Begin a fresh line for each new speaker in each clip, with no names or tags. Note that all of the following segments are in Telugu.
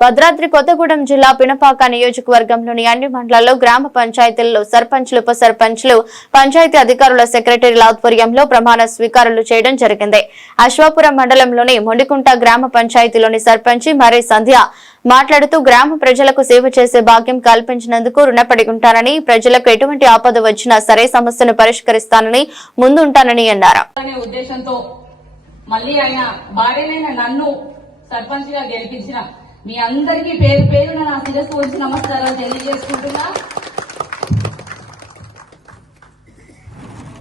భద్రాద్రి కొత్తగూడెం జిల్లా పినపాక నియోజకవర్గంలోని అన్ని మండలాల్లో గ్రామ పంచాయతీల్లో సర్పంచ్లు ఉప సర్పంచ్లు పంచాయతీ అధికారుల సెక్రటరీల ఆధ్వర్యంలో ప్రమాణ స్వీకారాలు చేయడం జరిగింది. అశ్వాపురం మండలంలోని మొండికుంట గ్రామ పంచాయతీలోని సర్పంచి మరే సంధ్య మాట్లాడుతూ గ్రామ ప్రజలకు సేవ చేసే భాగ్యం కల్పించినందుకు రుణపడి ఉంటానని ప్రజలకు ఎటువంటి ఆపద వచ్చినా సరే సమస్యను పరిష్కరిస్తానని ముందుంటానని అన్నారు.
మళ్ళీ ఆయన భార్యనైన నన్ను సర్పంచ్గా గెలిపించిన మీ అందరికీ పేరు పేరున నా శిరస్సు వచ్చి నమస్కారాలు తెలియజేసుకుంటున్నా.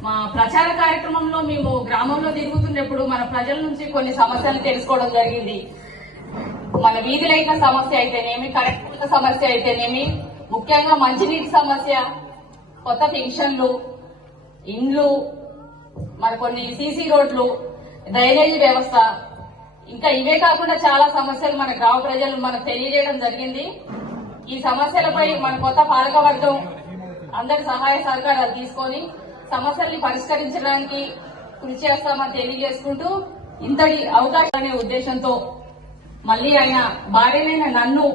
మా ప్రచార కార్యక్రమంలో మేము గ్రామంలో తిరుగుతున్నప్పుడు మన ప్రజల నుంచి కొన్ని సమస్యలు తెలుసుకోవడం జరిగింది. మన వీధి లైట్ల సమస్య అయితేనేమి కరెక్ట్ సమస్య అయితేనేమి ముఖ్యంగా మంచినీటి సమస్య కొత్త పెన్షన్లు ఇండ్లు మన కొన్ని సీసీ రోడ్లు డ్రైనేజీ వ్యవస్థ ఇంకా ఇవే కాకుండా చాలా సమస్యలు మన గ్రామ ప్రజలు మనకు తెలియజేయడం జరిగింది. ఈ సమస్యలపై మన కొత్త పాలకవర్గం అందరి సహాయ సహకారాలు తీసుకొని సమస్యల్ని పరిష్కరించడానికి కృషి చేస్తామని తెలియజేసుకుంటూ ఇంతటి అవకాశం అనే ఉద్దేశంతో మళ్ళీ ఆయన భార్యనైన నన్ను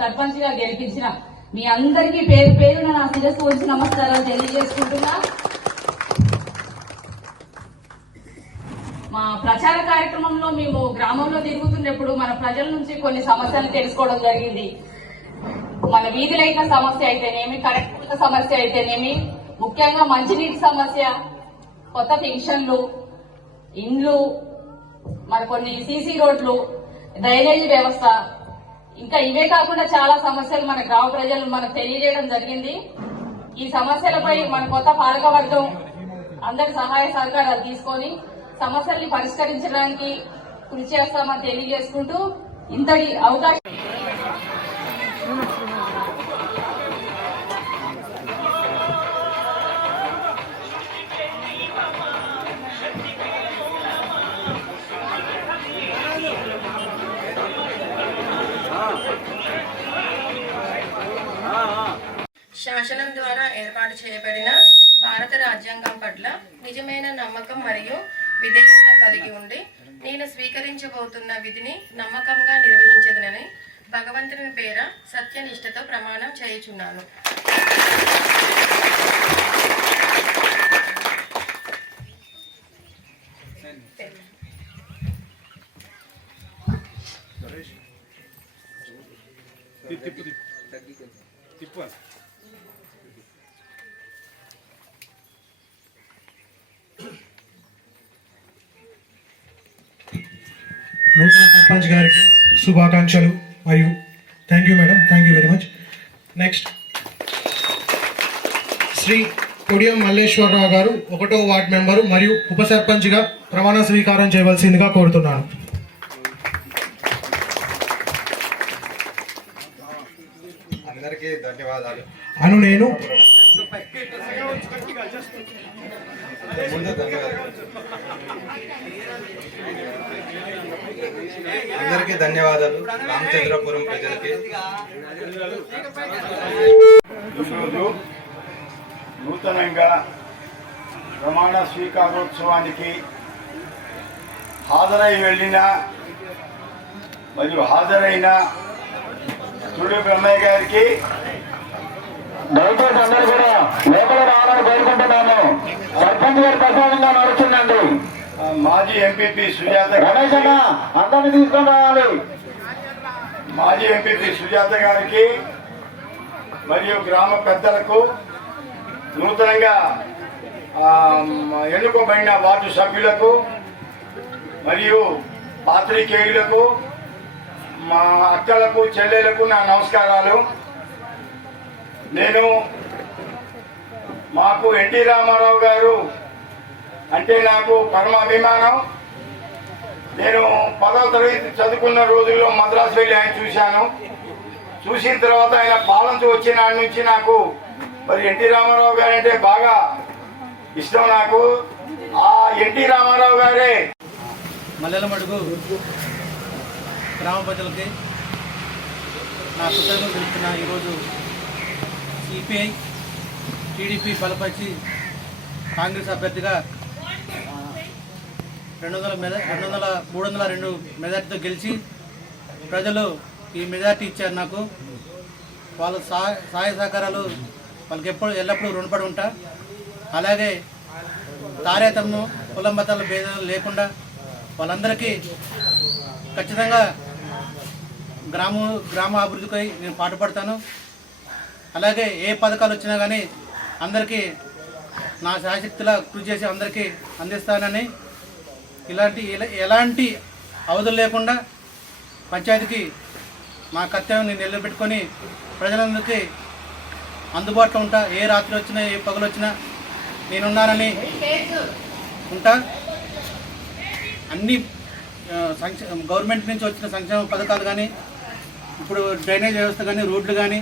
సర్పంచ్గా గెలిపించిన మీ అందరికీ పేరు పేరున నా శిరస్సు వచ్చి నమస్కారాలు తెలియజేసుకుంటున్నా. మా ప్రచార కార్యక్రమంలో మేము గ్రామంలో తిరుగుతున్నప్పుడు మన ప్రజల నుంచి కొన్ని సమస్యలు తెలుసుకోవడం జరిగింది. మన వీధి లైట్ల సమస్య అయితేనేమి కరెక్ట్ సమస్య అయితేనేమి ముఖ్యంగా మంచినీటి సమస్య కొత్త పెన్షన్లు ఇండ్లు మరి కొన్ని సీసీ రోడ్లు డ్రైనేజీ వ్యవస్థ. ఇంకా ఇవే కాకుండా చాలా సమస్యలు మన గ్రామ ప్రజలు మనకు తెలియజేయడం జరిగింది. ఈ సమస్యలపై మన కొత్త పాలకవర్గం అందరి సహాయ సహకారాలు తీసుకొని సమస్యల్ని పరిష్కరించడానికి కృషి చేస్తామని తెలియజేసుకుంటూ ఇంతటి అవకాశం
శాసనం ద్వారా ఏర్పాటు చేయబడిన భారత రాజ్యాంగం పట్ల నిజమైన నమ్మకం మరియు విధేయత కలిగి ఉండి నేను స్వీకరించబోతున్న విధిని నమ్మకంగా నిర్వహించదనని భగవంతుని పేర సత్యనిష్టతో ప్రమాణం చేయుచున్నాను.
తిప్పు తిప్పు తిప్పు
నూతన సర్పంచ్ గారికి శుభాకాంక్షలు. మరియు thank you madam thank you very much next Shri Kodiyam Malleswararao గారు ఒకటో వార్డ్ మెంబరు మరియు ఉప సర్పంచ్గా ప్రమాణ స్వీకారం చేయవలసిందిగా కోరుతున్నాను.
అందరికీ ధన్యవాదాలు.
అను నేను
ముందు ధన్యవాదాలు అందరికీ ధన్యవాదాలు. రామచంద్రపురం ప్రజలకి.
ఈరోజు నూతనంగా ప్రమాణ స్వీకారోత్సవానికి హాజరై వెళ్ళిన మరియు హాజరైన తుడి బ్రహ్మయ్య గారికి
దయచేసి అందరూ కూడా లోపల రావాలని కోరుకుంటున్నాను. గారు ప్రసాదంగా నడుచుండండి
ఆ, మాజీ ఎంపీపీ సుజాత
రమేష్ అన్న అందరిని తీసుకొని రావాలి.
మాజీ ఎంపీపీ సుజాత గారికి మరియు గ్రామ పెద్దలకు నూతనంగా ఎన్నుకోబడిన వార్డు సభ్యులకు మరియు పాత్రికేయులకు మా అక్కలకు చెల్లెలకు నా నమస్కారాలు. నేను మాకు ఎన్టీ రామారావు గారు అంటే నాకు పరమాభిమానం. నేను పదవ తరగతి చదువుకున్న రోజుల్లో మద్రాసు వెళ్ళి ఆయన చూశాను. చూసిన తర్వాత ఆయన పాలన వచ్చిన నుంచి నాకు మరి ఎన్టీ రామారావు గారు అంటే బాగా ఇష్టం నాకు. ఆ ఎన్టీ రామారావు గారే
మల్లెలమడుగు గ్రామ ప్రజలకి నా కృతజ్ఞతలు తెలుపుతున్నా. ఈరోజు సిపిఐ టీడీపీ బలపరిచి కాంగ్రెస్ అభ్యర్థిగా రెండు వందల మెద రెండు వందల మూడు వందల రెండు మెజార్టీతో గెలిచి ప్రజలు ఈ మెజార్టీ ఇచ్చారు నాకు. వాళ్ళ సహాయ సహాయ సహకారాలు వాళ్ళకి ఎప్పుడు ఎల్లప్పుడూ రుణపడి ఉంటా. అలాగే తారేతమ్ము కులం మతాల భేదాలు లేకుండా వాళ్ళందరికీ ఖచ్చితంగా గ్రామ గ్రామ అభివృద్ధికై నేను పాటుపడతాను. అలాగే ఏ పథకాలు వచ్చినా కానీ అందరికీ నా శాశక్తిలా కృషి చేసి అందరికీ అందిస్తానని ఇలాంటి ఎలాంటి అవధులు లేకుండా పంచాయతీకి మా కర్తవ్యం నేను నిలబెట్టుకొని ప్రజలందరికీ అందుబాటులో ఉంటా. ఏ రాత్రి వచ్చినా ఏ పగలు వచ్చినా నేనున్నానని ఉంటా. అన్ని సంక్షే గవర్నమెంట్ నుంచి వచ్చిన సంక్షేమ పథకాలు కానీ ఇప్పుడు డ్రైనేజ్ వ్యవస్థ కానీ రోడ్లు కానీ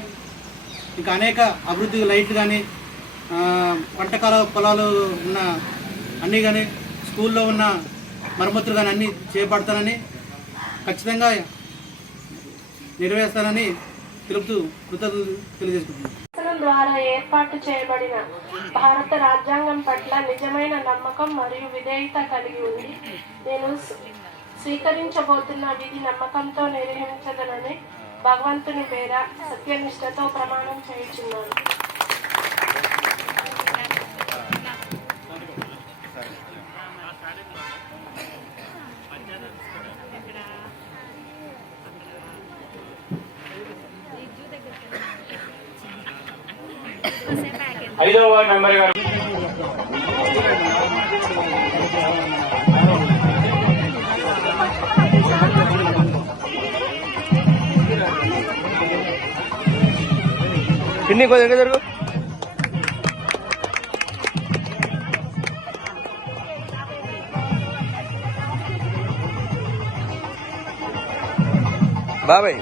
ఇంకా అనేక అభివృద్ధి లైట్లు కానీ పంటకాల పొలాలు ఉన్న అన్నీ కానీ స్కూల్లో ఉన్న మరమ్మతులు కానీ అన్నీ చేపడతానని ఖచ్చితంగా నెరవేరుస్తానని తెలుపుతూ కృతజ్ఞతలు తెలియజేసుకుంటున్నాను.
ద్వారా ఏర్పాటు చేయబడిన భారత రాజ్యాంగం పట్ల నిజమైన నమ్మకం మరియు విధేయత కలిగి ఉంది నేను స్వీకరించబోతున్న విధి నమ్మకంతో నిర్వహించదనని భగవంతుని పేర సత్యనిష్టతో ప్రమాణం చేయుచున్నాను.
ఐదవ వార్డు మెంబర్ గారు.
పిన్ని కొద్దిగా దగ్గర జరుగు. బాబాయ్.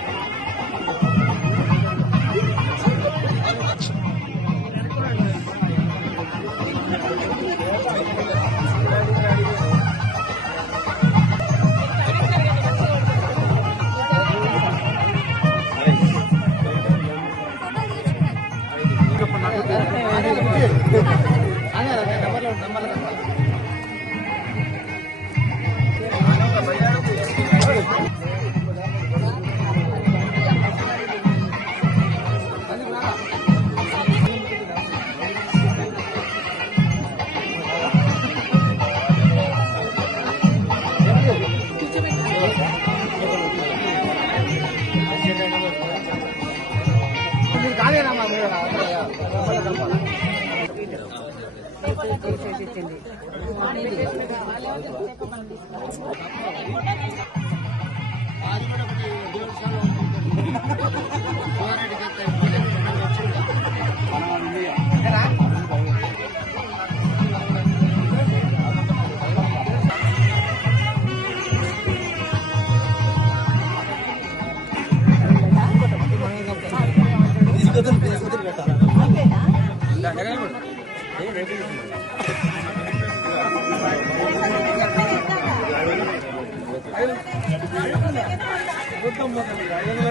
Gracias. ప్రభుత్వం పోతుంది. ఐదు వందలు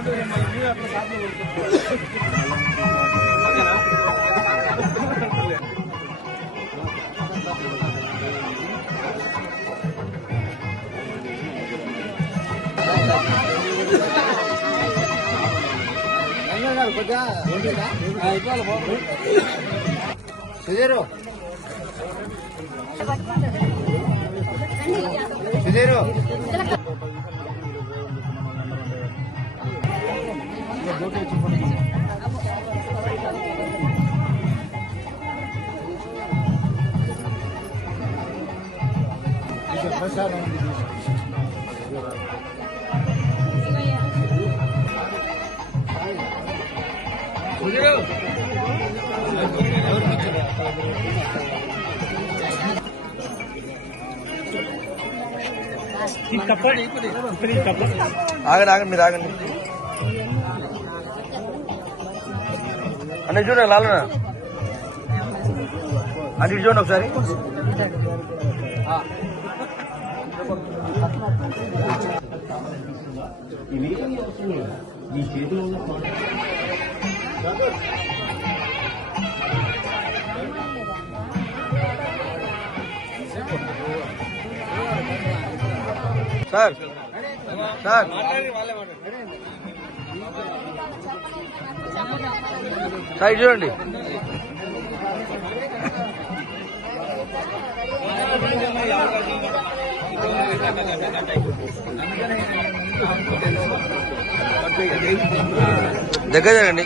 అంటే ఆగండి ఆగండి మీరు ఆగండి అంటే చూడండి లాలన అంటే చూడండి ఒకసారి ఇవి చేతిలో ఉన్న సార్. సార్. ఇటు చూడండి. దగ్గర జరగండి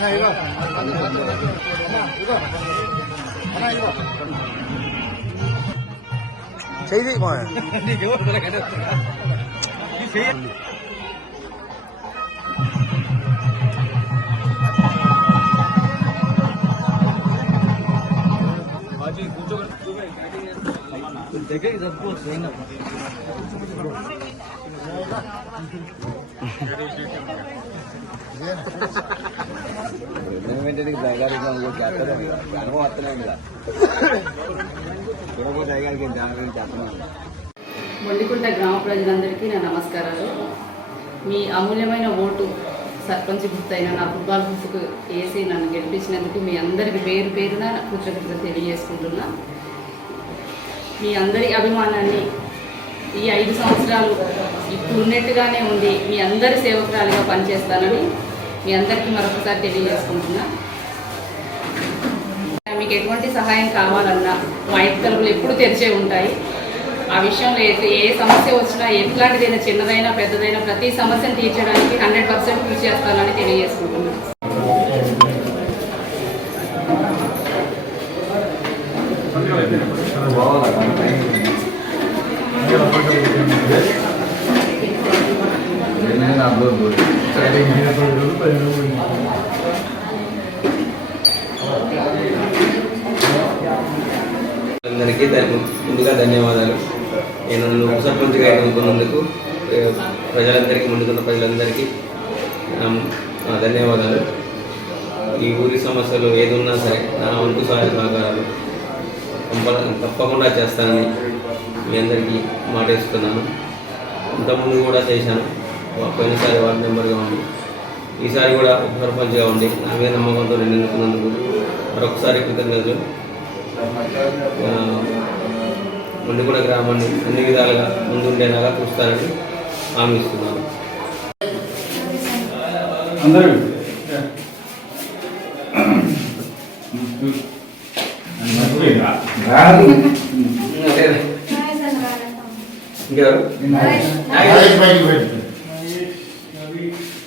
拿一个，拿一个，拿一个，
谁这玩？你给我出来干这，你谁？
చేయి
మొండికుంట గ్రామ ప్రజలందరికీ నా నమస్కారాలు. మీ అమూల్యమైన ఓటు సర్పంచ్ గుర్తైన నా ఫుట్బాల్ గుర్తుకు వేసి నన్ను గెలిపించినందుకు మీ అందరికి పేరు పేరున కృతజ్ఞతలు తెలియజేసుకుంటున్నా. మీ అందరి అభిమానాన్ని ఈ ఐదు సంవత్సరాలు ఇప్పుడు ఉన్నట్టుగానే ఉండి మీ అందరి సేవకురాలుగా పనిచేస్తానని మీ అందరికీ మరొకసారి తెలియజేసుకుంటున్నా. మీకు ఎటువంటి సహాయం కావాలన్నా మా ఇంటి తలుపులు ఎప్పుడు తెరిచే ఉంటాయి. ఆ విషయంలో ఏ ఏ సమస్య వచ్చినా ఎట్లాంటిదైనా చిన్నదైనా పెద్దదైనా ప్రతి సమస్యను తీర్చడానికి హండ్రెడ్ పర్సెంట్ కృషి చేస్తానని తెలియజేసుకుంటున్నాను
అందరికీ దానికి ముందుగా ధన్యవాదాలు నేను నన్ను ఉప సర్పంచ్గా ఎన్నుకున్నందుకు ప్రజలందరికీ ముందుకున్న ప్రజలందరికీ ధన్యవాదాలు. ఈ ఊరి సమస్యలు ఏదున్నా సరే నా వంతు సహాయ సహకారాలు తప్పకుండా చేస్తానని మీ అందరికీ మాటేస్తున్నాను. ఇంతకుముందు కూడా చేశాను. పోయినసారి వార్డు మెంబర్గా ఉండి ఈసారి కూడా సర్పంచ్గా ఉండి నా మీద నమ్మకంతో నేను ఎన్నుకున్నందుకు మరొకసారి కృతజ్ఞతలు. ముందుగూడ గ్రామాన్ని అన్ని విధాలుగా ముందుండేలాగా చూస్తారని హామీ ఇస్తున్నాను.
అందరూ?
ఇంకెవరు